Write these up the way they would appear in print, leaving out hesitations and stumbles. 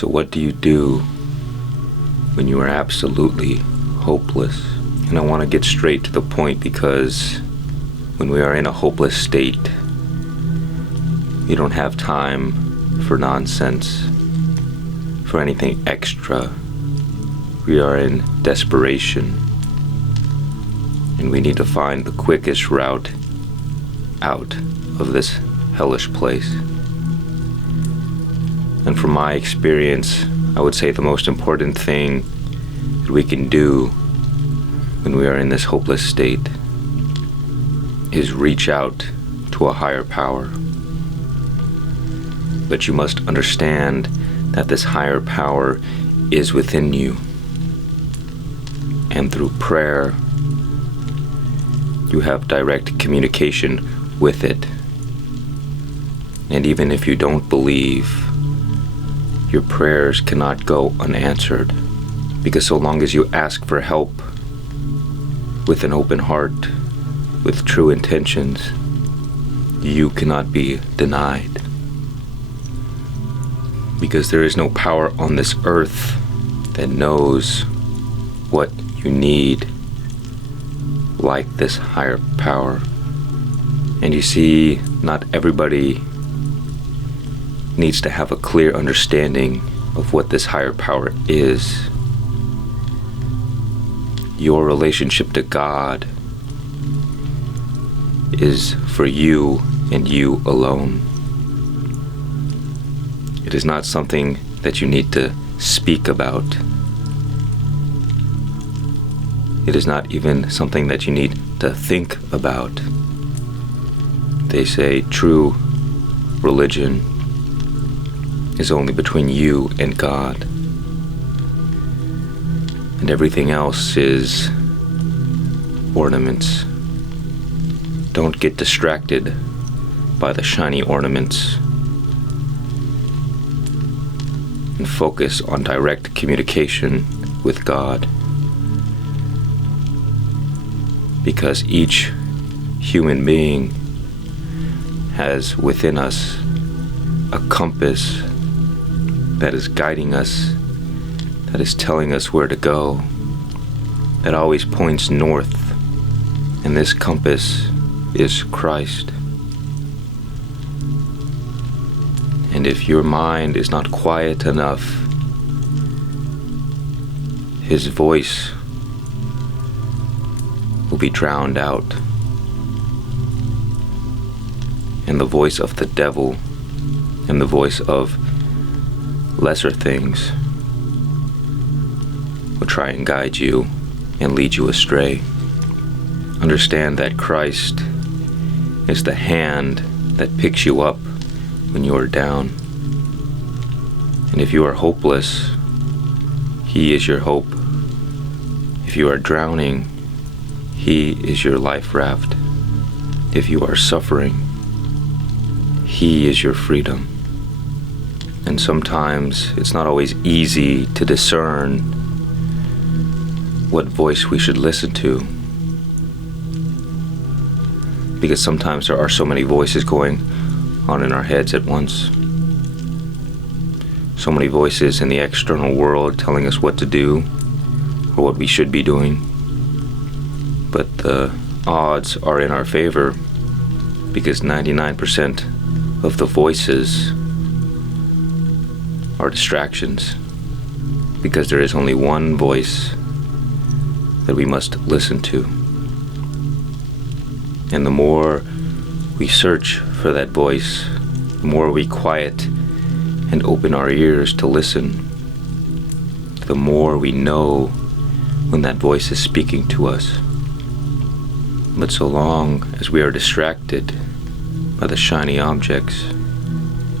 So what do you do when you are absolutely hopeless? And I want to get straight to the point, because when we are in a hopeless state, you don't have time for nonsense, for anything extra. We are in desperation, and we need to find the quickest route out of this hellish place. And from my experience, I would say the most important thing that we can do when we are in this hopeless state is reach out to a higher power. But you must understand that this higher power is within you. And through prayer, you have direct communication with it. And even if you don't believe, your prayers cannot go unanswered, because so long as you ask for help with an open heart, with true intentions, you cannot be denied. Because there is no power on this earth that knows what you need like this higher power. And you see, not everybody needs to have a clear understanding of what this higher power is. Your relationship to God is for you and you alone. It is not something that you need to speak about. It is not even something that you need to think about. They say true religion is only between you and God. And everything else is ornaments. Don't get distracted by the shiny ornaments, and focus on direct communication with God. Because each human being has within us a compass that is guiding us, that is telling us where to go, that always points north. And this compass is Christ. And if your mind is not quiet enough, His voice will be drowned out. And the voice of the devil and the voice of lesser things will try and guide you and lead you astray. Understand that Christ is the hand that picks you up when you are down. And if you are hopeless, He is your hope. If you are drowning, He is your life raft. If you are suffering, He is your freedom. And sometimes it's not always easy to discern what voice we should listen to, because sometimes there are so many voices going on in our heads at once. So many voices in the external world telling us what to do or what we should be doing. But the odds are in our favor, because 99% of the voices are distractions, because there is only one voice that we must listen to. And the more we search for that voice, the more we quiet and open our ears to listen, the more we know when that voice is speaking to us. But so long as we are distracted by the shiny objects,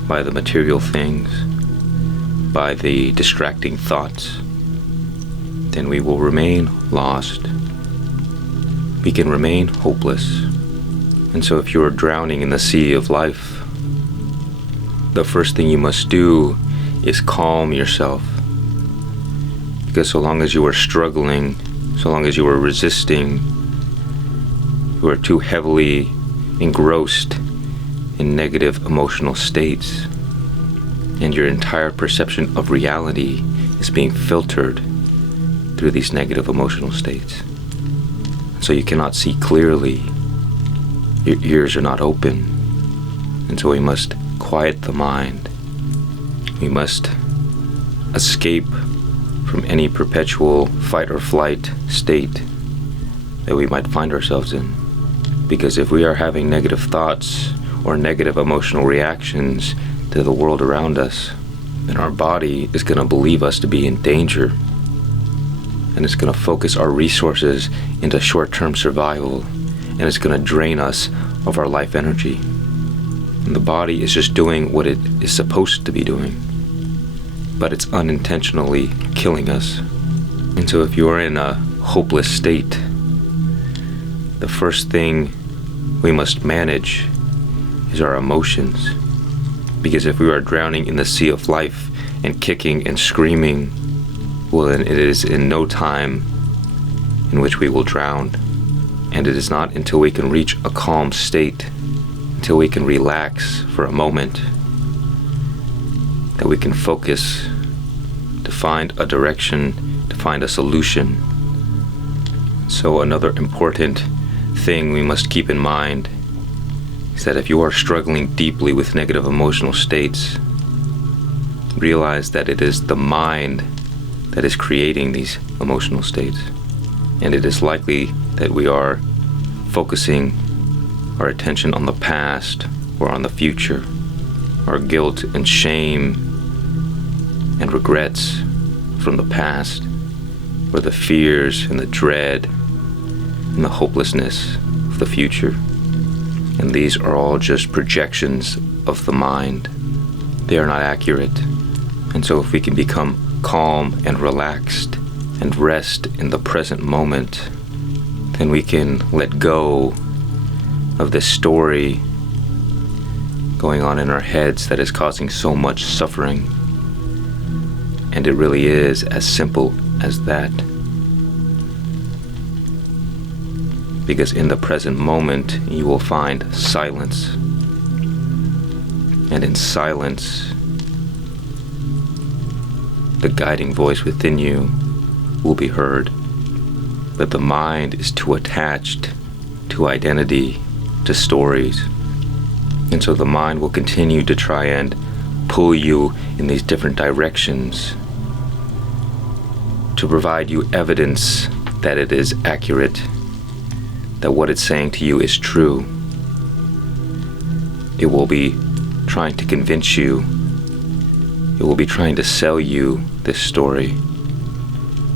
by the material things, by the distracting thoughts, then we will remain lost. We can remain hopeless. And so if you are drowning in the sea of life, the first thing you must do is calm yourself. Because so long as you are struggling, so long as you are resisting, you are too heavily engrossed in negative emotional states. and your entire perception of reality is being filtered through these negative emotional states. So you cannot see clearly. Your ears are not open. And so we must quiet the mind. We must escape from any perpetual fight or flight state that we might find ourselves in. Because if we are having negative thoughts or negative emotional reactions to the world around us, then our body is going to believe us to be in danger. And it's going to focus our resources into short-term survival. And it's going to drain us of our life energy. And the body is just doing what it is supposed to be doing. But it's unintentionally killing us. And so if you are in a hopeless state, the first thing we must manage is our emotions. Because if we are drowning in the sea of life and kicking and screaming, well, then it is in no time in which we will drown. And it is not until we can reach a calm state, until we can relax for a moment, that we can focus to find a direction, to find a solution. So another important thing we must keep in mind is that if you are struggling deeply with negative emotional states, realize that it is the mind that is creating these emotional states. And it is likely that we are focusing our attention on the past or on the future, our guilt and shame and regrets from the past, or the fears and the dread and the hopelessness of the future. And these are all just projections of the mind. They are not accurate. And so if we can become calm and relaxed and rest in the present moment, then we can let go of this story going on in our heads that is causing so much suffering. And it really is as simple as that. Because in the present moment, you will find silence. And in silence, the guiding voice within you will be heard. But the mind is too attached to identity, to stories. And so the mind will continue to try and pull you in these different directions to provide you evidence that it is accurate, that what it's saying to you is true. It will be trying to convince you. It will be trying to sell you this story.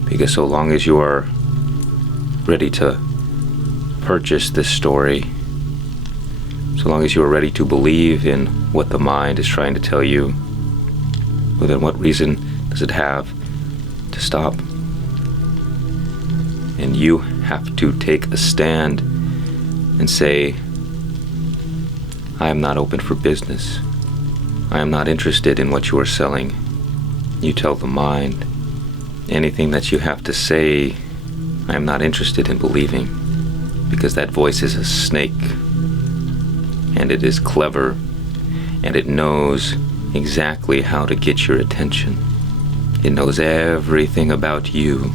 Because so long as you are ready to purchase this story, so long as you are ready to believe in what the mind is trying to tell you, well, then what reason does it have to stop? And you have to take a stand and say, I am not open for business. I am not interested in what you are selling. You tell the mind, anything that you have to say, I am not interested in believing, because that voice is a snake, and it is clever, and it knows exactly how to get your attention. It knows everything about you,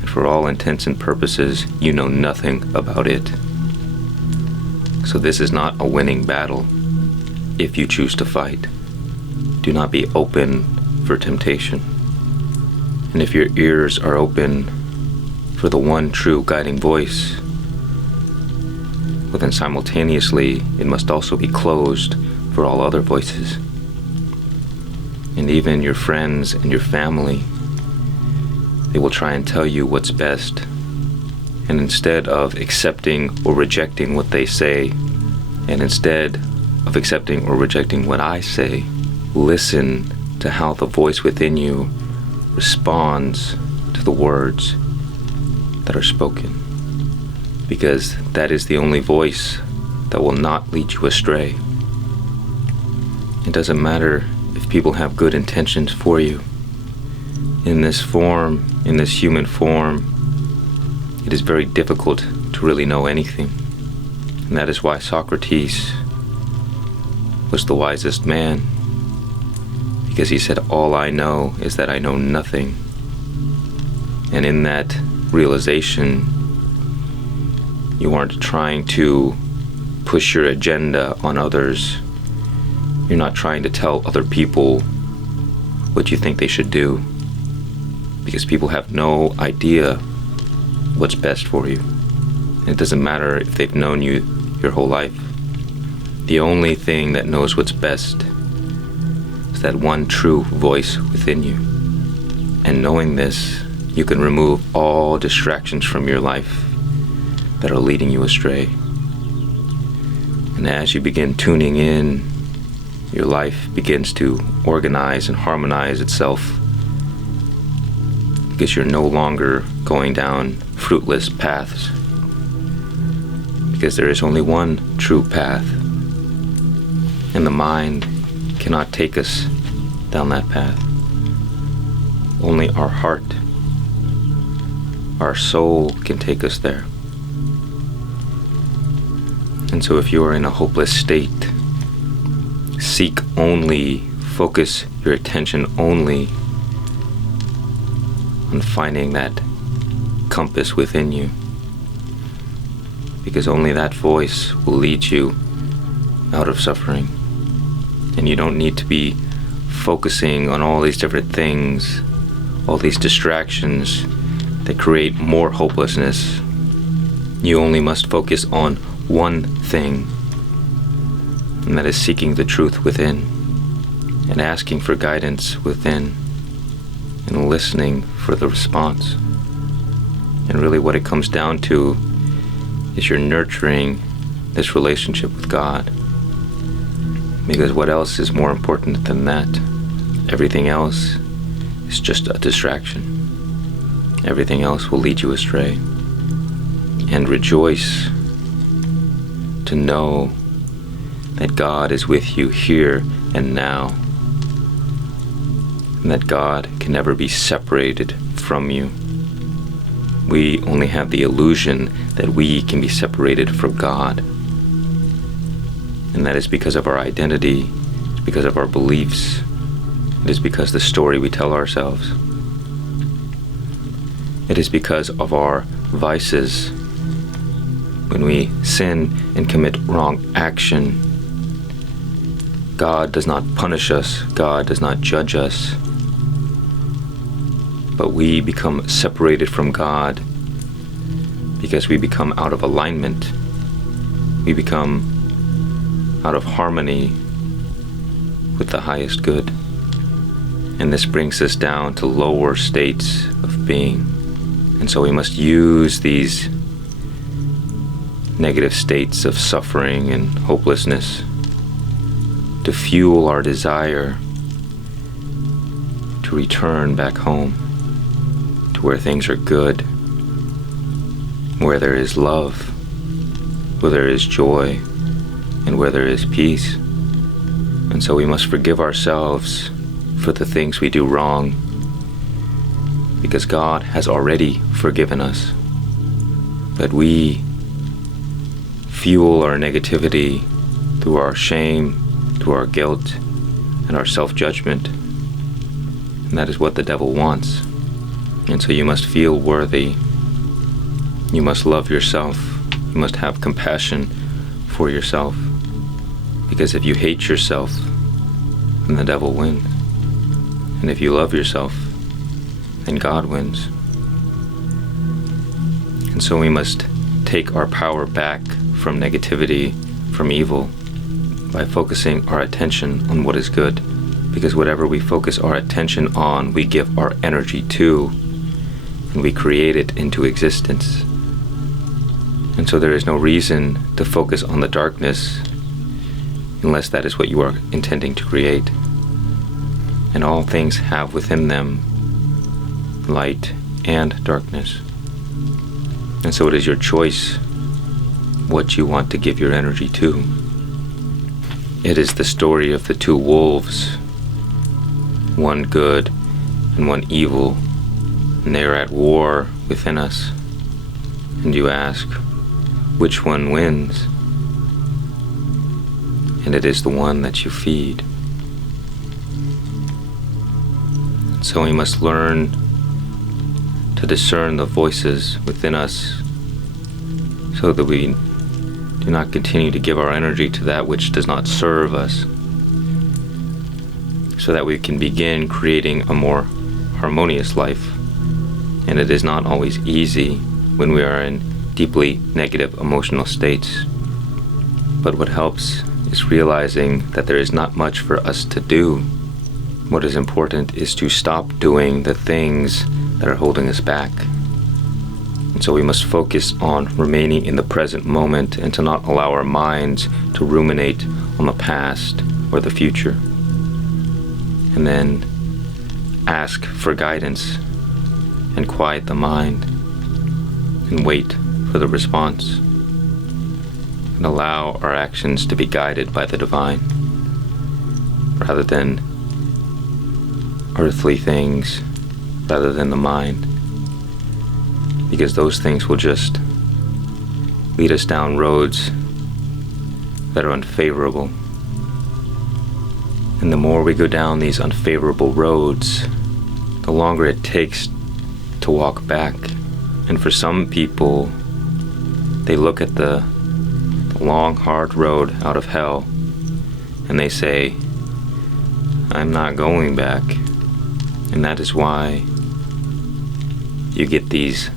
and for all intents and purposes, you know nothing about it. So this is not a winning battle if you choose to fight. Do not be open for temptation. And if your ears are open for the one true guiding voice, well, then simultaneously it must also be closed for all other voices. And even your friends and your family, they will try and tell you what's best. And instead of accepting or rejecting what they say, and instead of accepting or rejecting what I say, listen to how the voice within you responds to the words that are spoken. Because that is the only voice that will not lead you astray. It doesn't matter if people have good intentions for you. In this form, in this human form, it is very difficult to really know anything. And that is why Socrates was the wisest man. Because he said, all I know is that I know nothing. And in that realization, you aren't trying to push your agenda on others. You're not trying to tell other people what you think they should do, because people have no idea what's best for you. And it doesn't matter if they've known you your whole life. The only thing that knows what's best is that one true voice within you. And knowing this, you can remove all distractions from your life that are leading you astray. And as you begin tuning in, your life begins to organize and harmonize itself, because you're no longer going down fruitless paths, because there is only one true path, and the mind cannot take us down that path. Only our heart, our soul can take us there. And so if you are in a hopeless state, seek only, focus your attention only on finding that compass within you, because only that voice will lead you out of suffering. And you don't need to be focusing on all these different things, all these distractions that create more hopelessness. You only must focus on one thing, and that is seeking the truth within, and asking for guidance within, and listening for the response. And really what it comes down to is you're nurturing this relationship with God, because what else is more important than that? Everything else is just a distraction. Everything else will lead you astray. And rejoice to know that God is with you here and now, and that God can never be separated from you. We only have the illusion that we can be separated from God, and that is because of our identity, it's because of our beliefs, it is because the story we tell ourselves. It is because of our vices. When we sin and commit wrong action, God does not punish us, God does not judge us, but we become separated from God because we become out of alignment. We become out of harmony with the highest good. And this brings us down to lower states of being. And so we must use these negative states of suffering and hopelessness to fuel our desire to return back home, to where things are good, where there is love, where there is joy, and where there is peace. And so we must forgive ourselves for the things we do wrong, because God has already forgiven us. But we fuel our negativity through our shame, through our guilt, and our self-judgment. And that is what the devil wants. And so you must feel worthy. You must love yourself. You must have compassion for yourself. Because if you hate yourself, then the devil wins. And if you love yourself, then God wins. And so we must take our power back from negativity, from evil, by focusing our attention on what is good. Because whatever we focus our attention on, we give our energy to, and we create it into existence. And so there is no reason to focus on the darkness unless that is what you are intending to create. And all things have within them light and darkness. And so it is your choice what you want to give your energy to. It is the story of the two wolves, one good and one evil, and they are at war within us. And you ask, which one wins? And it is the one that you feed. So we must learn to discern the voices within us so that we do not continue to give our energy to that which does not serve us, so that we can begin creating a more harmonious life. And it is not always easy when we are in deeply negative emotional states. But what helps is realizing that there is not much for us to do. What is important is to stop doing the things that are holding us back. And so we must focus on remaining in the present moment and to not allow our minds to ruminate on the past or the future. And then ask for guidance and quiet the mind and wait for the response and allow our actions to be guided by the divine rather than earthly things, rather than the mind, because those things will just lead us down roads that are unfavorable. And the more we go down these unfavorable roads, the longer it takes to walk back. And for some people, they look at the long, hard road out of hell and they say, I'm not going back. And that is why you get these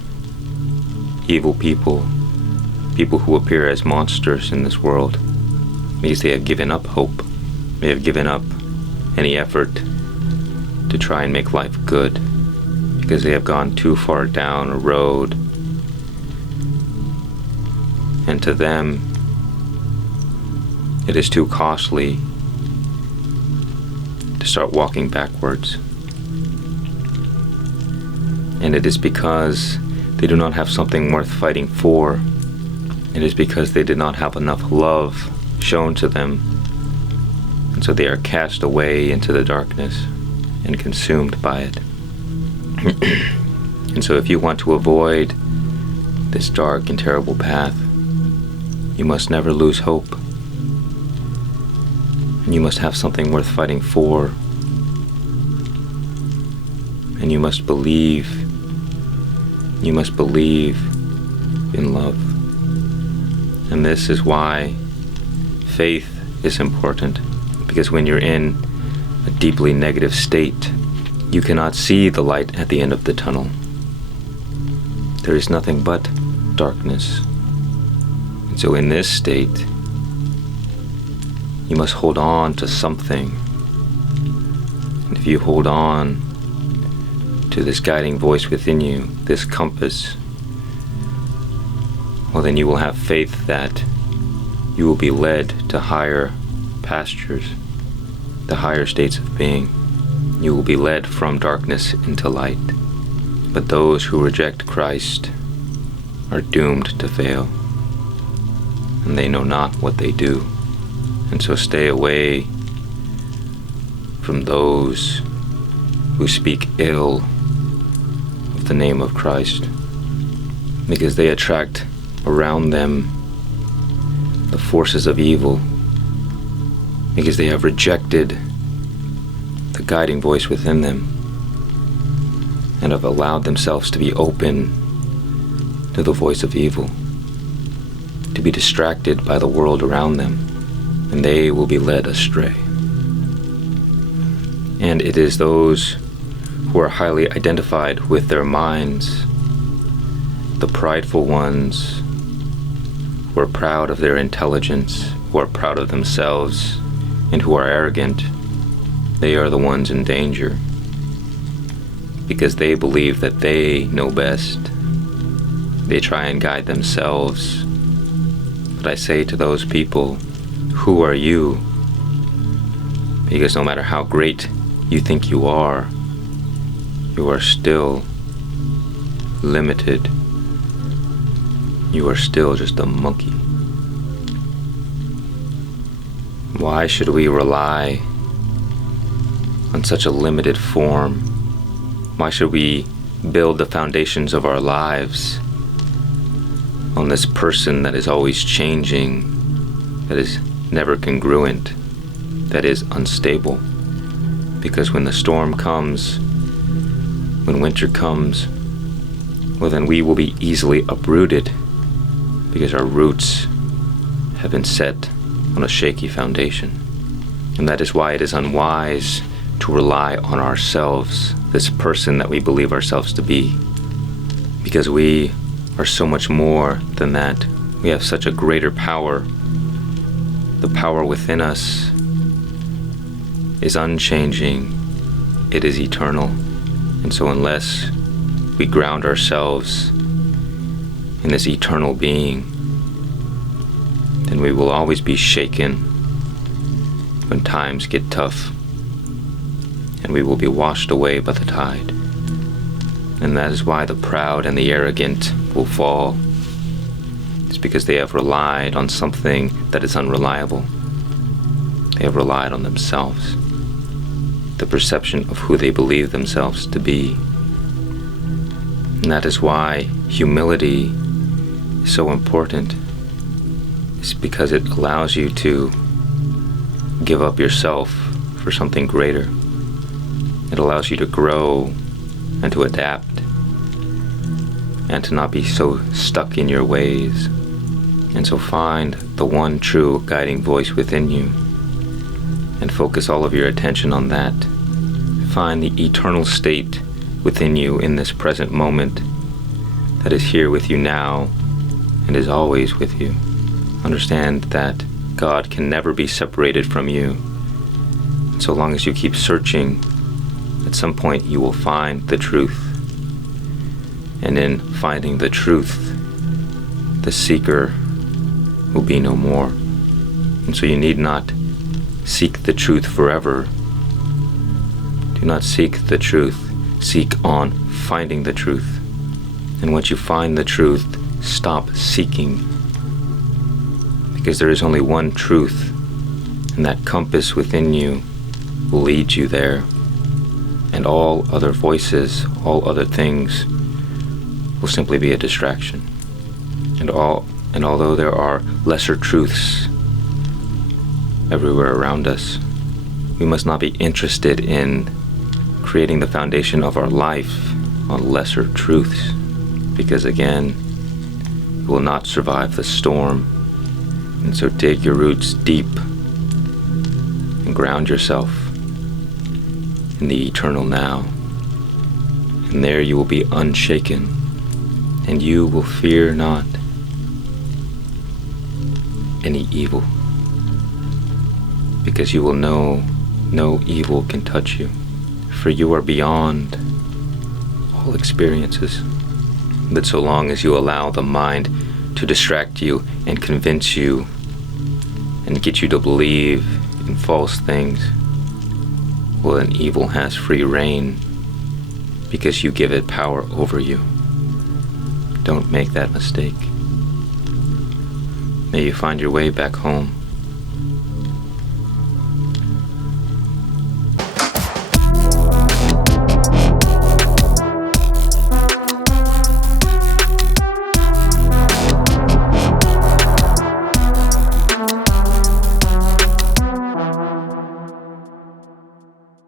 evil people who appear as monsters in this world, because they have given up hope. They have given up any effort to try and make life good, because they have gone too far down a road, and to them it is too costly to start walking backwards. And it is because they do not have something worth fighting for. It is because they did not have enough love shown to them. And so they are cast away into the darkness and consumed by it. And so if you want to avoid this dark and terrible path, you must never lose hope. And you must have something worth fighting for. And you must believe. You must believe in love. And this is why faith is important. Because when you're in a deeply negative state, you cannot see the light at the end of the tunnel. There is nothing but darkness. And so in this state, you must hold on to something. And if you hold on to this guiding voice within you, this compass, well, then you will have faith that you will be led to higher pastures, to higher states of being. You will be led from darkness into light. But those who reject Christ are doomed to fail, and they know not what they do. And so stay away from those who speak ill of the name of Christ, because they attract around them the forces of evil, because they have rejected the guiding voice within them and have allowed themselves to be open to the voice of evil, to be distracted by the world around them, and they will be led astray. And it is those who are highly identified with their minds, the prideful ones, who are proud of their intelligence, who are proud of themselves, and who are arrogant. They are the ones in danger, because they believe that they know best. They try and guide themselves. But I say to those people, who are you? Because no matter how great you think you are still limited. You are still just a monkey. Why should we rely on such a limited form? Why should we build the foundations of our lives on this person that is always changing, that is never congruent, that is unstable? Because when the storm comes, when winter comes, well then we will be easily uprooted because our roots have been set on a shaky foundation. And that is why it is unwise to rely on ourselves, this person that we believe ourselves to be, because we are so much more than that. We have such a greater power. The power within us is unchanging. It is eternal. And so unless we ground ourselves in this eternal being, then we will always be shaken when times get tough, and we will be washed away by the tide. And that is why the proud and the arrogant will fall. It's because they have relied on something that is unreliable. They have relied on themselves, the perception of who they believe themselves to be. And that is why humility is so important. It's because it allows you to give up yourself for something greater. It allows you to grow and to adapt and to not be so stuck in your ways. And so find the one true guiding voice within you and focus all of your attention on that. Find the eternal state within you in this present moment that is here with you now and is always with you. Understand that God can never be separated from you. And so long as you keep searching, at some point you will find the truth. And in finding the truth, the seeker will be no more. And so you need not seek the truth forever. Do not seek the truth. Seek on finding the truth. And once you find the truth, stop seeking. Because there is only one truth, and that compass within you will lead you there. And all other voices, all other things will simply be a distraction. And although there are lesser truths everywhere around us, we must not be interested in creating the foundation of our life on lesser truths, because again, we will not survive the storm. And so dig your roots deep and ground yourself in the eternal now. And there you will be unshaken, and you will fear not any evil, because you will know no evil can touch you, for you are beyond all experiences. That so long as you allow the mind to distract you and convince you and get you to believe in false things, well, then evil has free reign because you give it power over you. Don't make that mistake. May you find your way back home.